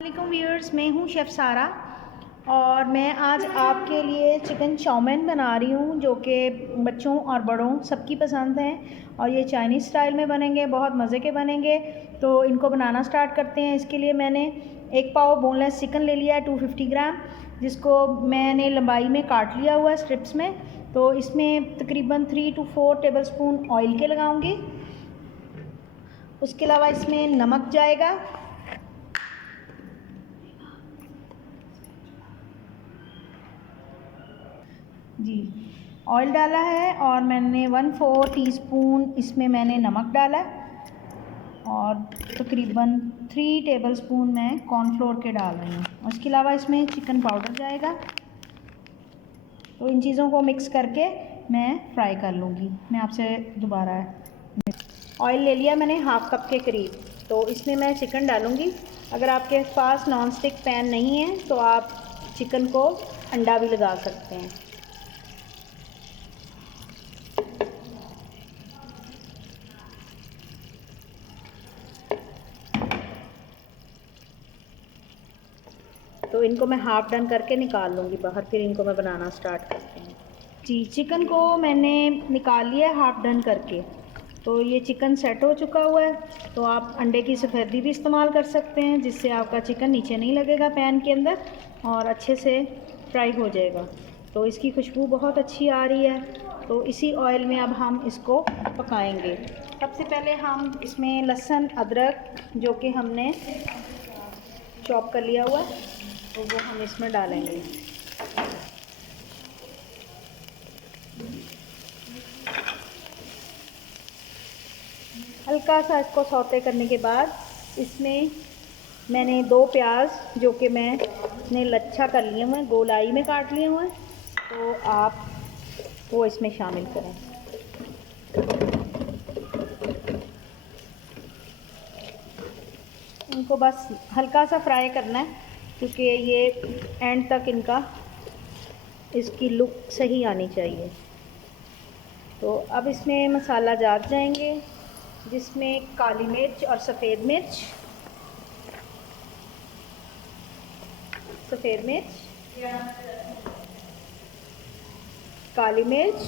वालेकुम व्यूअर्स, मैं हूं शेफ़ सारा और मैं आज आपके लिए चिकन चाउमीन बना रही हूं जो कि बच्चों और बड़ों सबकी पसंद हैं और ये चाइनीज़ स्टाइल में बनेंगे, बहुत मज़े के बनेंगे। तो इनको बनाना स्टार्ट करते हैं। इसके लिए मैंने एक पाव बोनलेस चिकन ले लिया है 250 ग्राम, जिसको मैंने लंबाई में काट लिया हुआ है स्ट्रिप्स में। तो इसमें तकरीबन 3 to 4 टेबलस्पून ऑयल के लगाऊंगी। उसके अलावा इसमें नमक जाएगा, जी ऑयल डाला है और मैंने 1/4 टीस्पून इसमें मैंने नमक डाला और तकरीबन 3 टेबलस्पून मैं कॉर्नफ्लोर के डाल रही हूँ। उसके अलावा इसमें चिकन पाउडर जाएगा। तो इन चीज़ों को मिक्स करके मैं फ्राई कर लूँगी। मैं आपसे दोबारा ऑयल ले लिया मैंने हाफ़ कप के करीब। तो इसमें मैं चिकन डालूँगी। अगर आपके पास नॉन स्टिक पैन नहीं है तो आप चिकन को अंडा भी लगा सकते हैं। तो इनको मैं हाफ़ डन करके निकाल लूँगी बाहर, फिर इनको मैं बनाना स्टार्ट करती हूँ। जी, चिकन को मैंने निकाल लिया है हाफ़ डन करके। तो ये चिकन सेट हो चुका हुआ है। तो आप अंडे की सफ़ेदी भी इस्तेमाल कर सकते हैं, जिससे आपका चिकन नीचे नहीं लगेगा पैन के अंदर और अच्छे से फ्राई हो जाएगा। तो इसकी खुशबू बहुत अच्छी आ रही है। तो इसी ऑयल में अब हम इसको पकाएंगे। सबसे पहले हम इसमें लहसुन अदरक जो कि हमने चॉप कर लिया हुआ है तो वो हम इसमें डालेंगे। हल्का सा इसको सौते करने के बाद इसमें मैंने 2 प्याज जो कि मैंने लच्छा कर लिए हुए, गोलाई में काट लिए हुए, तो आप वो इसमें शामिल करें। इनको बस हल्का सा फ्राई करना है क्योंकि ये एंड तक इसकी लुक सही आनी चाहिए। तो अब इसमें मसाला जार जाएंगे, जिसमें काली मिर्च और सफ़ेद मिर्च, काली मिर्च,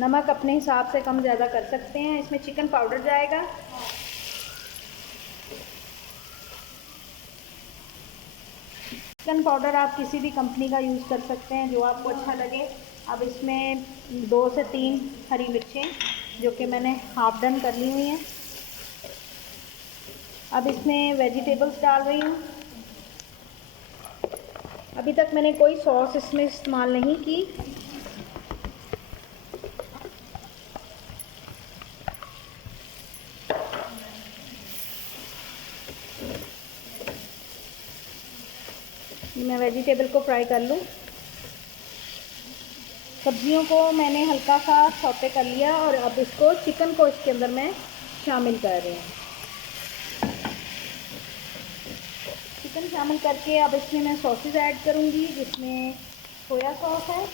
नमक अपने हिसाब से कम ज़्यादा कर सकते हैं। इसमें चिकन पाउडर जाएगा, चिकन पाउडर आप किसी भी कंपनी का यूज़ कर सकते हैं जो आपको अच्छा लगे। अब इसमें 2 से 3 हरी मिर्चें जो कि मैंने हाफ़ डन कर ली हुई हैं। अब इसमें वेजिटेबल्स डाल रही हूँ। अभी तक मैंने कोई सॉस इसमें इस्तेमाल नहीं की। मैं वेजिटेबल को फ्राई कर लूँ। सब्जियों को मैंने हल्का सा सौते कर लिया और अब इसको चिकन को इसके अंदर मैं शामिल कर रही हूँ। चिकन शामिल करके अब इसमें मैं सॉसेज ऐड करूँगी, जिसमें सोया सॉस है।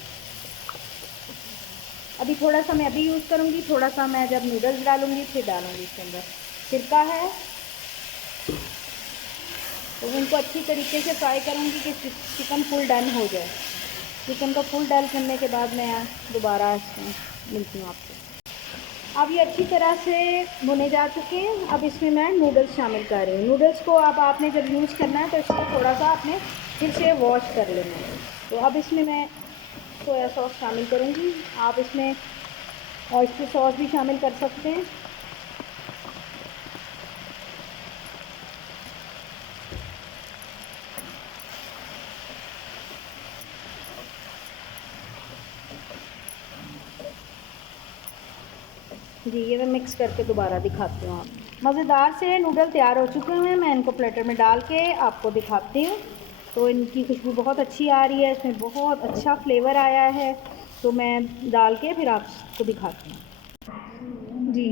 अभी थोड़ा सा मैं अभी यूज़ करूँगी, थोड़ा सा मैं जब नूडल्स डालूँगी फिर डालूँगी इसके अंदर। सिरका है, तो उनको अच्छी तरीके से फ्राई करूँगी कि चिकन फुल डन हो जाए। चिकन को फुल डन करने के बाद मैं दोबारा इसमें मिलती हूँ आपको। अब ये अच्छी तरह से भुने जा चुके हैं। अब इसमें मैं नूडल्स शामिल कर रही हूँ। नूडल्स को अब आपने जब यूज़ करना है तो इसको थोड़ा सा आपने फिर से वॉश कर लेना है। तो अब इसमें मैं सोया सॉस शामिल करूँगी। आप इसमें ऑयस्टर सॉस भी शामिल कर सकते हैं। जी, ये मैं मिक्स करके दोबारा दिखाती हूँ। आप मज़ेदार से नूडल तैयार हो चुके हैं। मैं इनको प्लेटर में डाल के आपको दिखाती हूँ। तो इनकी खुशबू बहुत अच्छी आ रही है, इसमें बहुत अच्छा फ्लेवर आया है। तो मैं डाल के फिर आपको दिखाती हूँ। जी,